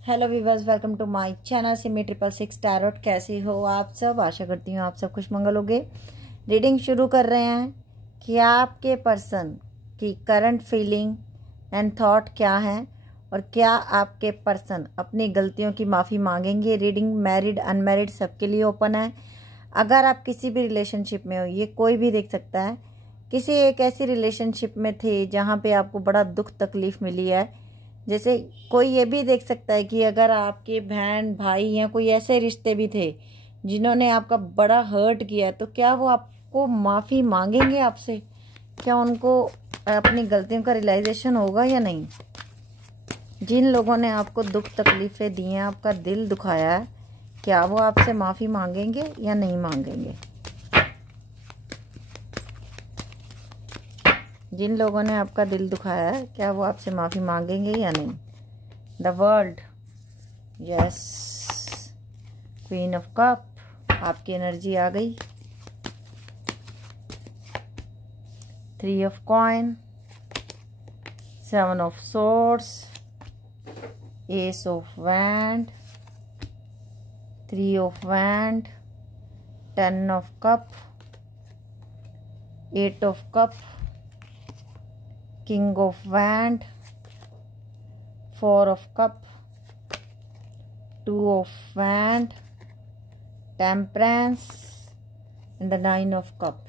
Hello viewers, welcome to my channel Simi 666 tarot. कैसे हो आप सब? आशा करती हूँ आप सब खुशमंगल होगे। रीडिंग शुरू कर रहे हैं कि आपके पर्सन की करंट फीलिंग एंड थॉट क्या है और क्या आपके पर्सन अपनी गलतियों की माफ़ी मांगेंगे। रीडिंग मैरिड अनमैरिड सबके लिए ओपन है। अगर आप किसी भी रिलेशनशिप में हो, ये कोई भी देख सकता है, किसी एक ऐसी रिलेशनशिप में थे जहाँ पे आपको बड़ा दुख तकलीफ मिली है। जैसे कोई ये भी देख सकता है कि अगर आपके बहन भाई या कोई ऐसे रिश्ते भी थे जिन्होंने आपका बड़ा हर्ट किया, तो क्या वो आपको माफ़ी मांगेंगे आपसे? क्या उनको अपनी गलतियों का रियलाइजेशन होगा या नहीं? जिन लोगों ने आपको दुख तकलीफ़ें दी हैं, आपका दिल दुखाया है, क्या वो आपसे माफ़ी मांगेंगे या नहीं मांगेंगे? जिन लोगों ने आपका दिल दुखाया है, क्या वो आपसे माफ़ी मांगेंगे या नहीं? The world, yes, queen of cup, आपकी एनर्जी आ गई। 3 of coin, 7 of swords, S of wand, 3 of wand, 10 of cup, 8 of cup, King of Wand, 4 of Cup, 2 of Wand, Temperance, and the 9 of Cup.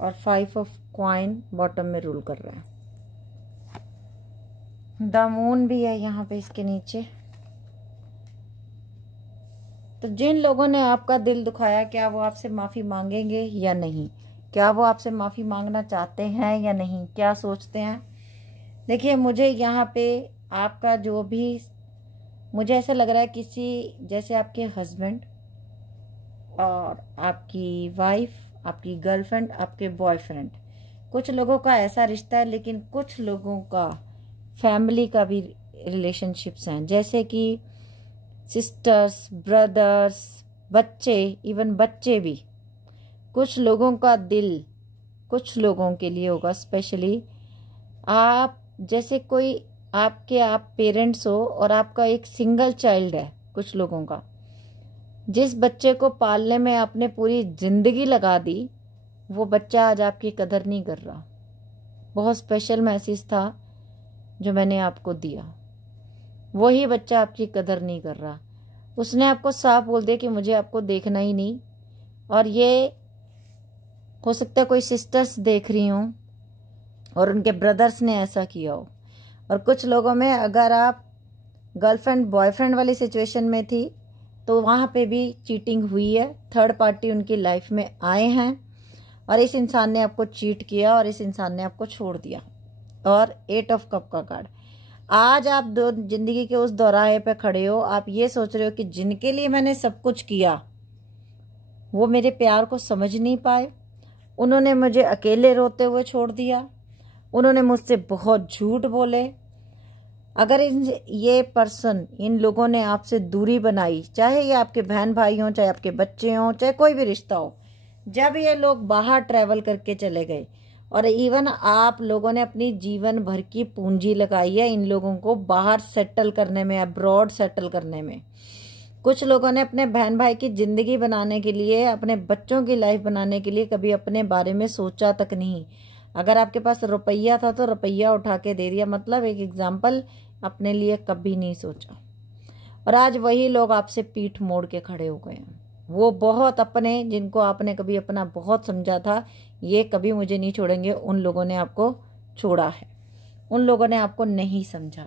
और 5 of Coin bottom में rule कर रहा है। The moon भी है यहाँ पे इसके नीचे। तो जिन लोगों ने आपका दिल दुखाया, क्या वो आपसे माफ़ी मांगेंगे या नहीं? क्या वो आपसे माफ़ी मांगना चाहते हैं या नहीं? क्या सोचते हैं? देखिए, मुझे यहाँ पे आपका जो भी, मुझे ऐसा लग रहा है किसी, जैसे आपके हस्बैंड और आपकी वाइफ, आपकी गर्लफ्रेंड, आपके बॉयफ्रेंड, कुछ लोगों का ऐसा रिश्ता है, लेकिन कुछ लोगों का फैमिली का भी रिलेशनशिप्स हैं, जैसे कि सिस्टर्स, ब्रदर्स, बच्चे, इवन बच्चे भी। कुछ लोगों का दिल कुछ लोगों के लिए होगा स्पेशली। आप जैसे कोई आप पेरेंट्स हो और आपका एक सिंगल चाइल्ड है, कुछ लोगों का, जिस बच्चे को पालने में आपने पूरी जिंदगी लगा दी, वो बच्चा आज आपकी कदर नहीं कर रहा। बहुत स्पेशल मैसेज था जो मैंने आपको दिया। वही बच्चा आपकी कदर नहीं कर रहा। उसने आपको साफ बोल दिया कि मुझे आपको देखना ही नहीं। और ये हो सकता है कोई सिस्टर्स देख रही हों और उनके ब्रदर्स ने ऐसा किया हो। और कुछ लोगों में, अगर आप गर्लफ्रेंड बॉयफ्रेंड वाली सिचुएशन में थी, तो वहाँ पे भी चीटिंग हुई है। थर्ड पार्टी उनकी लाइफ में आए हैं और इस इंसान ने आपको चीट किया और इस इंसान ने आपको छोड़ दिया। और 8 ऑफ कप का कार्ड। आज आप दो जिंदगी के उस दौराहे पे खड़े हो। आप ये सोच रहे हो कि जिनके लिए मैंने सब कुछ किया, वो मेरे प्यार को समझ नहीं पाए। उन्होंने मुझे अकेले रोते हुए छोड़ दिया। उन्होंने मुझसे बहुत झूठ बोले। अगर ये पर्सन, इन लोगों ने आपसे दूरी बनाई, चाहे ये आपके बहन भाई हों, चाहे आपके बच्चे हों, चाहे कोई भी रिश्ता हो, जब ये लोग बाहर ट्रैवल करके चले गए और इवन आप लोगों ने अपनी जीवन भर की पूंजी लगाई है इन लोगों को बाहर सेटल करने में, अब्रॉड सेटल करने में। कुछ लोगों ने अपने बहन भाई की ज़िंदगी बनाने के लिए, अपने बच्चों की लाइफ बनाने के लिए कभी अपने बारे में सोचा तक नहीं। अगर आपके पास रुपया था तो रुपया उठा के दे दिया, मतलब एक एग्जाम्पल, अपने लिए कभी नहीं सोचा। और आज वही लोग आपसे पीठ मोड़ के खड़े हो गए हैं। वो बहुत अपने, जिनको आपने कभी अपना बहुत समझा था, ये कभी मुझे नहीं छोड़ेंगे, उन लोगों ने आपको छोड़ा है। उन लोगों ने आपको नहीं समझा।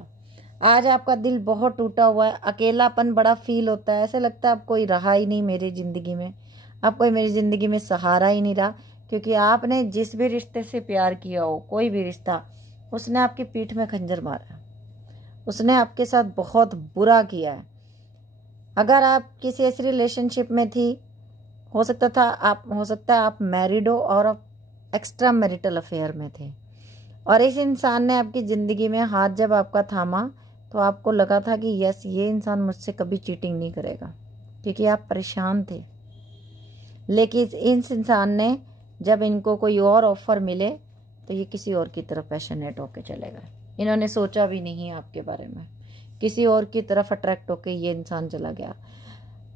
आज आपका दिल बहुत टूटा हुआ है। अकेलापन बड़ा फील होता है। ऐसे लगता है अब कोई रहा ही नहीं मेरी ज़िंदगी में, अब कोई मेरी ज़िंदगी में सहारा ही नहीं रहा। क्योंकि आपने जिस भी रिश्ते से प्यार किया हो, कोई भी रिश्ता, उसने आपकी पीठ में खंजर मारा, उसने आपके साथ बहुत बुरा किया है। अगर आप किसी ऐसी रिलेशनशिप में थी, हो सकता है आप मैरिड हो और आप एक्स्ट्रा मैरिटल अफेयर में थे, और इस इंसान ने आपकी ज़िंदगी में हाथ जब आपका थामा, तो आपको लगा था कि यस, ये इंसान मुझसे कभी चीटिंग नहीं करेगा, क्योंकि आप परेशान थे। लेकिन इस इंसान ने, जब इनको कोई और ऑफर मिले, तो ये किसी और की तरफ पैशनेट होके चलेगा। इन्होंने सोचा भी नहीं आपके बारे में, किसी और की तरफ अट्रैक्ट होके ये इंसान चला गया।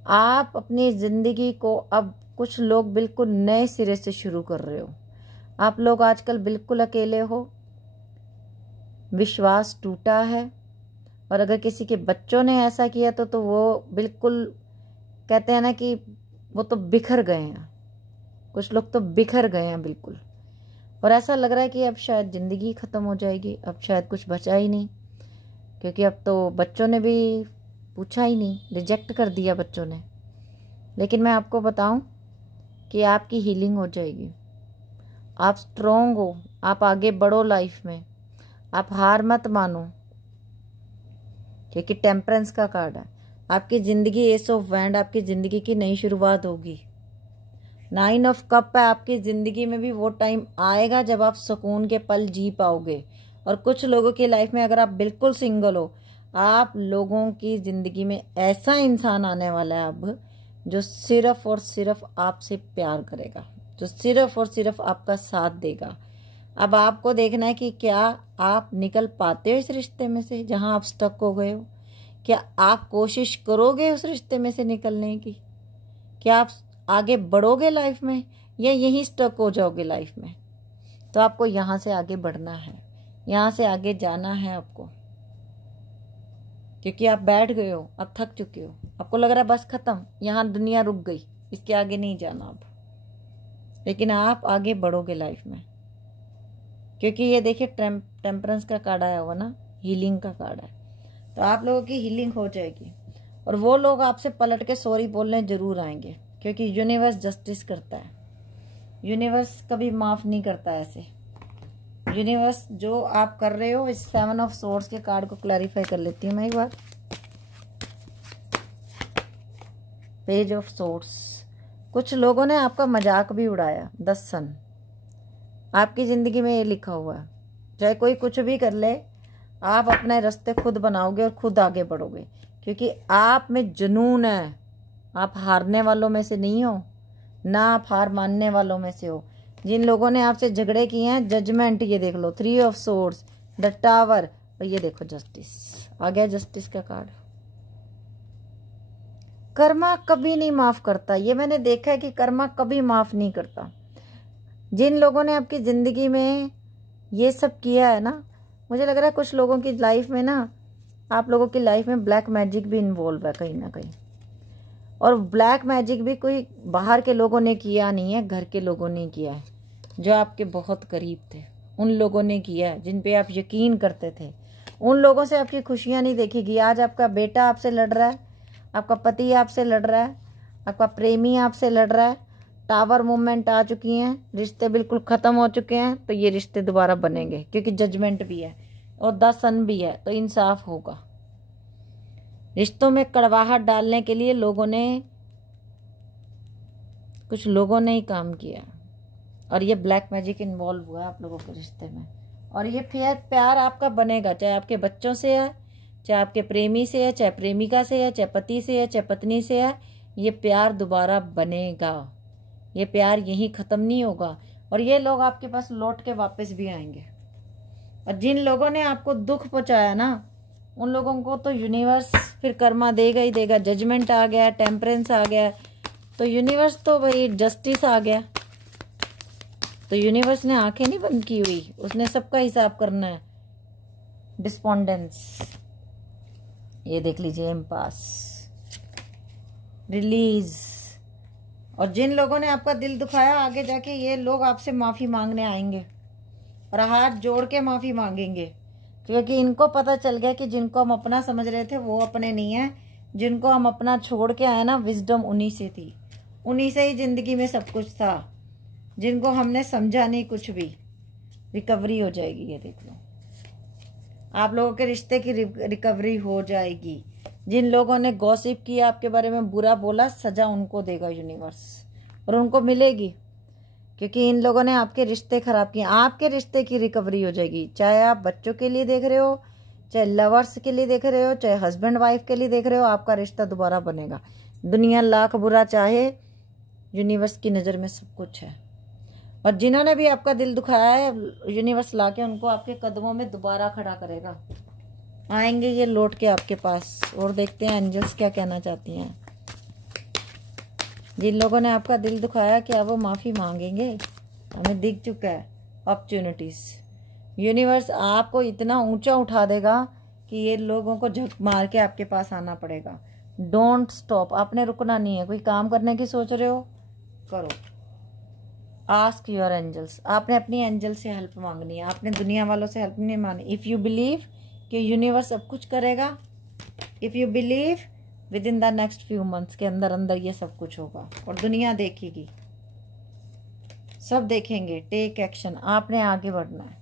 आप अपनी ज़िंदगी को अब कुछ लोग बिल्कुल नए सिरे से शुरू कर रहे हो। आप लोग आजकल बिल्कुल अकेले हो, विश्वास टूटा है, और अगर किसी के बच्चों ने ऐसा किया तो वो बिल्कुल कहते हैं ना कि वो तो बिखर गए हैं। कुछ लोग तो बिखर गए हैं बिल्कुल, और ऐसा लग रहा है कि अब शायद ज़िंदगी ख़त्म हो जाएगी, अब शायद कुछ बचा ही नहीं, क्योंकि अब तो बच्चों ने भी पूछा ही नहीं, रिजेक्ट कर दिया बच्चों ने। लेकिन मैं आपको बताऊं कि आपकी हीलिंग हो जाएगी। आप स्ट्रोंग हो, आप आगे बढ़ो लाइफ में, आप हार मत मानो, क्योंकि टेम्परेंस का कार्ड है। आपकी ज़िंदगी एस ऑफ वैंड, आपकी ज़िंदगी की नई शुरुआत होगी। 9 ऑफ कप है। आपकी ज़िंदगी में भी वो टाइम आएगा जब आप सुकून के पल जी पाओगे। और कुछ लोगों की लाइफ में, अगर आप बिल्कुल सिंगल हो, आप लोगों की ज़िंदगी में ऐसा इंसान आने वाला है अब, जो सिर्फ और सिर्फ आपसे प्यार करेगा, जो सिर्फ और सिर्फ आपका साथ देगा। अब आपको देखना है कि क्या आप निकल पाते हो इस रिश्ते में से जहां आप स्टक हो गए हो। क्या आप कोशिश करोगे उस रिश्ते में से निकलने की? क्या आप आगे बढ़ोगे लाइफ में, या यहीं स्टक हो जाओगे लाइफ में? तो आपको यहाँ से आगे बढ़ना है, यहाँ से आगे जाना है आपको, क्योंकि आप बैठ गए हो, अब थक चुके हो, आपको लग रहा है बस खत्म, यहाँ दुनिया रुक गई, इसके आगे नहीं जाना अब। लेकिन आप आगे बढ़ोगे लाइफ में, क्योंकि ये देखिए टेम्परेंस का कार्ड आया हुआ ना, हीलिंग का कार्ड है। तो आप लोगों की हीलिंग हो जाएगी, और वो लोग आपसे पलट के सॉरी बोलने जरूर आएंगे, क्योंकि यूनिवर्स जस्टिस करता है। यूनिवर्स कभी माफ़ नहीं करता ऐसे। यूनिवर्स जो आप कर रहे हो, इस 7 ऑफ सोर्ड्स के कार्ड को क्लैरिफाई कर लेती हूँ मैं एक बार। पेज ऑफ सोर्ड्स, कुछ लोगों ने आपका मजाक भी उड़ाया। 10 सन, आपकी ज़िंदगी में ये लिखा हुआ है, चाहे कोई कुछ भी कर ले, आप अपने रास्ते खुद बनाओगे और खुद आगे बढ़ोगे, क्योंकि आप में जुनून है। आप हारने वालों में से नहीं हो, ना आप हार मानने वालों में से हो। जिन लोगों ने आपसे झगड़े किए हैं, जजमेंट, ये देख लो 3 ऑफ सोर्ड्स, द टावर, और ये देखो जस्टिस आ गया, जस्टिस का कार्ड। कर्मा कभी नहीं माफ़ करता, ये मैंने देखा है कि कर्मा कभी माफ़ नहीं करता। जिन लोगों ने आपकी ज़िंदगी में ये सब किया है ना, मुझे लग रहा है कुछ लोगों की लाइफ में ना, आप लोगों की लाइफ में ब्लैक मैजिक भी इन्वॉल्व है कहीं ना कहीं। और ब्लैक मैजिक भी कोई बाहर के लोगों ने किया नहीं है, घर के लोगों ने किया है, जो आपके बहुत करीब थे उन लोगों ने किया है, जिन पे आप यकीन करते थे। उन लोगों से आपकी खुशियाँ नहीं देखेगी। आज आपका बेटा आपसे लड़ रहा है, आपका पति आपसे लड़ रहा है, आपका प्रेमी आपसे लड़ रहा है। टावर मूवमेंट आ चुकी हैं, रिश्ते बिल्कुल ख़त्म हो चुके हैं, तो ये रिश्ते दोबारा बनेंगे, क्योंकि जजमेंट भी है और 10 सन भी है, तो इंसाफ होगा। रिश्तों में कड़वाहट डालने के लिए कुछ लोगों ने ही काम किया, और ये ब्लैक मैजिक इन्वॉल्व हुआ है आप लोगों के रिश्ते में। और ये फिर प्यार आपका बनेगा, चाहे आपके बच्चों से है, चाहे आपके प्रेमी से है, चाहे प्रेमिका से है, चाहे पति से है, चाहे पत्नी से है, ये प्यार दोबारा बनेगा। ये प्यार यहीं ख़त्म नहीं होगा, और ये लोग आपके पास लौट के वापस भी आएंगे। और जिन लोगों ने आपको दुख पहुंचाया ना, उन लोगों को तो यूनिवर्स फिर कर्मा देगा ही देगा। जजमेंट आ गया, टेम्परेंस आ गया, तो यूनिवर्स तो भाई जस्टिस आ गया। तो यूनिवर्स ने आंखें नहीं बंद की हुई, उसने सबका हिसाब करना है। डिस्पोंडेंस, ये देख लीजिए, इम्पास, रिलीज। और जिन लोगों ने आपका दिल दुखाया, आगे जाके ये लोग आपसे माफ़ी मांगने आएंगे, और हाथ जोड़ के माफ़ी मांगेंगे, क्योंकि इनको पता चल गया कि जिनको हम अपना समझ रहे थे वो अपने नहीं है। जिनको हम अपना छोड़ के आए ना, विजडम उन्हीं से थी, उन्हीं से ही ज़िंदगी में सब कुछ था। जिनको हमने समझा नहीं कुछ भी, रिकवरी हो जाएगी। ये देख लो, आप लोगों के रिश्ते की रिकवरी हो जाएगी। जिन लोगों ने गॉसिप किया, आपके बारे में बुरा बोला, सजा उनको देगा यूनिवर्स, और उनको मिलेगी, क्योंकि इन लोगों ने आपके रिश्ते खराब किए। आपके रिश्ते की रिकवरी हो जाएगी, चाहे आप बच्चों के लिए देख रहे हो, चाहे लवर्स के लिए देख रहे हो, चाहे हस्बैंड वाइफ के लिए देख रहे हो, आपका रिश्ता दोबारा बनेगा। दुनिया लाख बुरा चाहे, यूनिवर्स की नज़र में सब कुछ है। और जिन्होंने भी आपका दिल दुखाया है, यूनिवर्स लाके उनको आपके कदमों में दोबारा खड़ा करेगा। आएंगे ये लौट के आपके पास। और देखते हैं एंजल्स क्या कहना चाहती हैं। जिन लोगों ने आपका दिल दुखाया, क्या वो माफ़ी मांगेंगे? हमें दिख चुका है अपॉर्चुनिटीज़। यूनिवर्स आपको इतना ऊंचा उठा देगा कि ये लोगों को झक मार के आपके पास आना पड़ेगा। डोंट स्टॉप, आपने रुकना नहीं है। कोई काम करने की सोच रहे हो, करो। आस्क योर एंजल्स, आपने अपनी एंजल से हेल्प मांगनी है, आपने दुनिया वालों से हेल्प नहीं मांगनी। इफ़ यू बिलीव कि यूनिवर्स सब कुछ करेगा, if you believe with in the next few months के अंदर अंदर ये सब कुछ होगा और दुनिया देखेगी, सब देखेंगे। टेक एक्शन, आपने आगे बढ़ना है।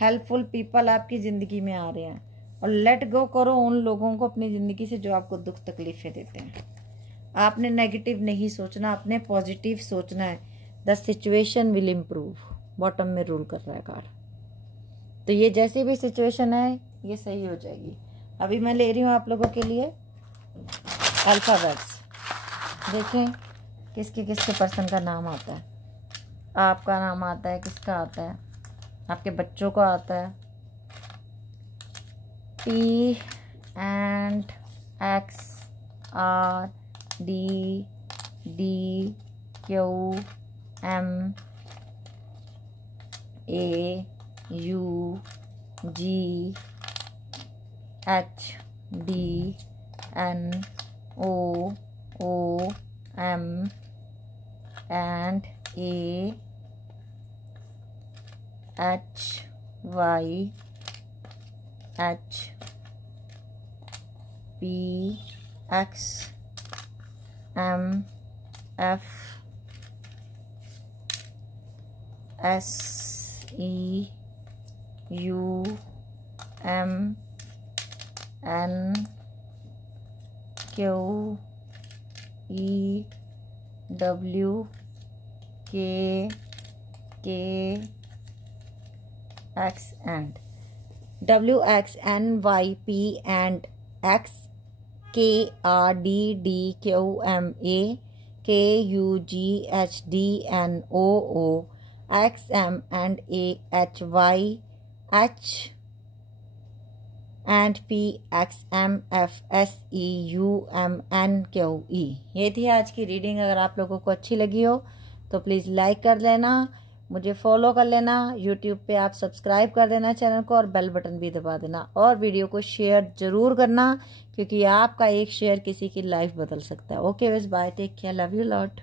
हेल्पफुल पीपल आपकी ज़िंदगी में आ रहे हैं और लेट गो करो उन लोगों को अपनी ज़िंदगी से जो आपको दुख तकलीफ़ें देते हैं। आपने नेगेटिव नहीं सोचना, आपने पॉजिटिव सोचना है। The situation will improve, bottom में रूल कर रहा है कार्ड। तो ये जैसी भी सिचुएशन है ये सही हो जाएगी। अभी मैं ले रही हूँ आप लोगों के लिए अल्फ़ाबेट्स। देखें किसके किसके पर्सन का नाम आता है। आपका नाम आता है, किसका आता है, आपके बच्चों को आता है। P and X R D D Q M A U G H D N O O M and A H Y H P X M F S E U M N Q E W K K X and W X N Y P and X K R D D Q M A K U G H D N O O X M and A H Y H and P X M F S E U M N Q E। ये थी आज की reading. अगर आप लोगों को अच्छी लगी हो तो प्लीज़ लाइक कर लेना, मुझे फॉलो कर लेना, यूट्यूब पे आप सब्सक्राइब कर देना चैनल को और बेल बटन भी दबा देना और वीडियो को शेयर ज़रूर करना, क्योंकि आपका एक शेयर किसी की लाइफ बदल सकता है। ओके बस, bye, take care, love you lot.